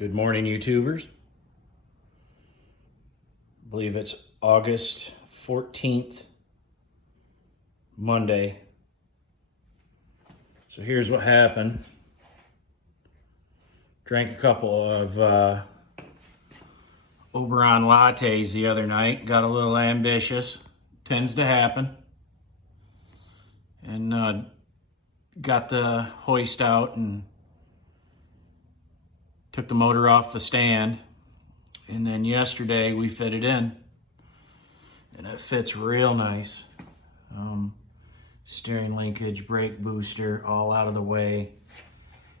Good morning, YouTubers. I believe it's August 14th, Monday. So here's what happened. Drank a couple of Oberon lattes the other night. Got a little ambitious. Tends to happen. And got the hoist out and took the motor off the stand. And then yesterday we fit it in. And it fits real nice. Steering linkage, brake booster, all out of the way.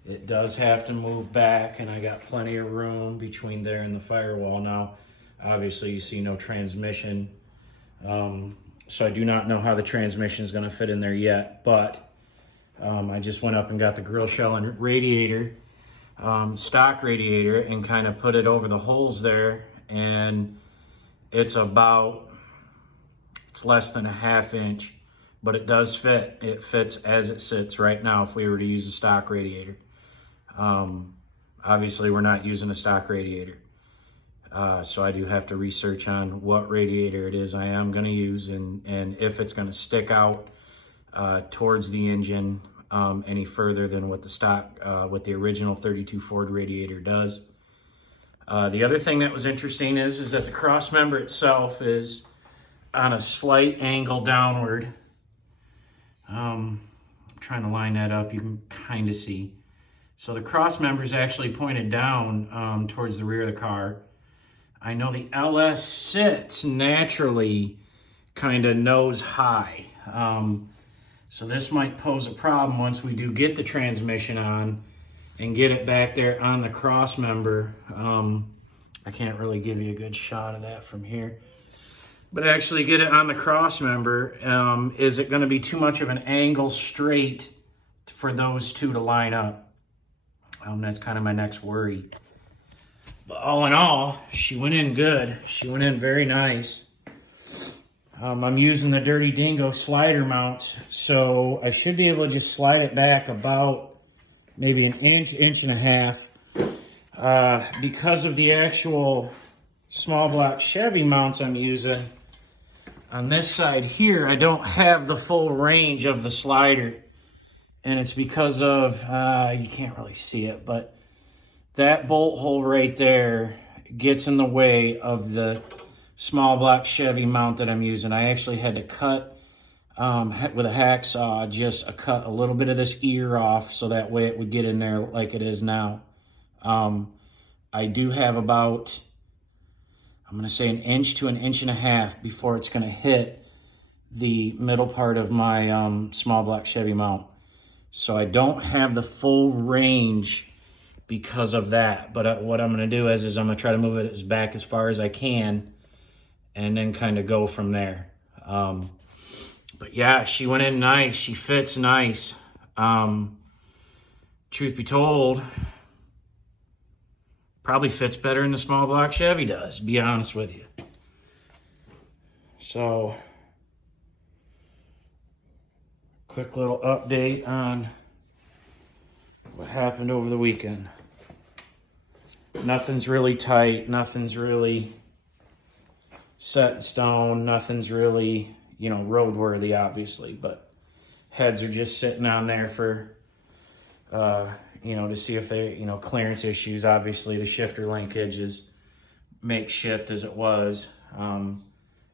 It does have to move back, and I got plenty of room between there and the firewall. Now, obviously you see no transmission. So I do not know how the transmission is going to fit in there yet, but I just went up and got the grill shell and radiator, stock radiator, and kind of put it over the holes there, and it's less than a ½ inch, but it does fit. It fits as it sits right now if we were to use a stock radiator. Obviously we're not using a stock radiator. So I do have to research on what radiator it is I am going to use, and if it's going to stick out towards the engine any further than what what the original 32 Ford radiator does. The other thing that was interesting is that the cross member itself is on a slight angle downward. I'm trying to line that up. You can kind of see. So the cross member is actually pointed down towards the rear of the car. I know the LS sits naturally kind of nose high. So this might pose a problem once we do get the transmission on and get it back there on the cross member. I can't really give you a good shot of that from here. But actually get it on the cross member. Is it going to be too much of an angle straight for those two to line up? That's kind of my next worry. But all in all, she went in good. She went in very nice. I'm using the Dirty Dingo slider mount, so I should be able to just slide it back about maybe an inch, inch and a half. Because of the actual small block Chevy mounts I'm using, on this side here, I don't have the full range of the slider. And it's because of, you can't really see it, but that bolt hole right there gets in the way of the small block Chevy mount that I'm using. I actually had to cut with a hacksaw, just cut a little bit of this ear off so that way it would get in there like it is now. I do have about, I'm going to say an inch to an inch and a half before it's going to hit the middle part of my small block Chevy mount. So I don't have the full range because of that. But what I'm going to do is I'm going to try to move it back as far as I can and then kind of go from there. But yeah, she went in nice. She fits nice. Truth be told, probably fits better than the small block Chevy does, to be honest with you. So, quick little update on what happened over the weekend. Nothing's really tight. Nothing's really set in stone. Nothing's really, roadworthy, obviously. But heads are just sitting on there for, to see if they, clearance issues. Obviously, the shifter linkage is makeshift as it was.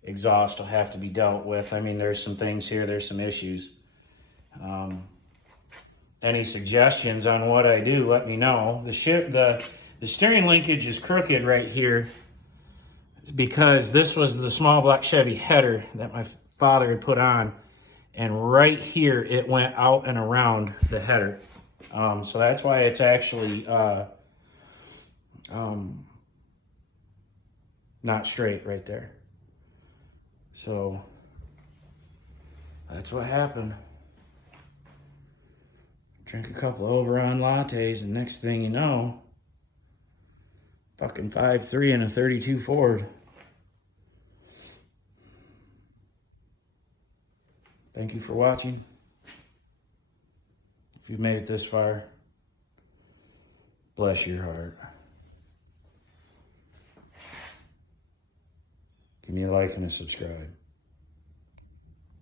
Exhaust will have to be dealt with. I mean, there's some things here. There's some issues. Any suggestions on what I do, let me know. The steering linkage is crooked right here because this was the small block Chevy header that my father had put on, and right here it went out and around the header. So that's why it's actually not straight right there. So that's what happened. Drink a couple of Oberon lattes, and next thing you know, fucking 5'3" and a 32 Ford. Thank you for watching. If you've made it this far, bless your heart. Give me a like and a subscribe.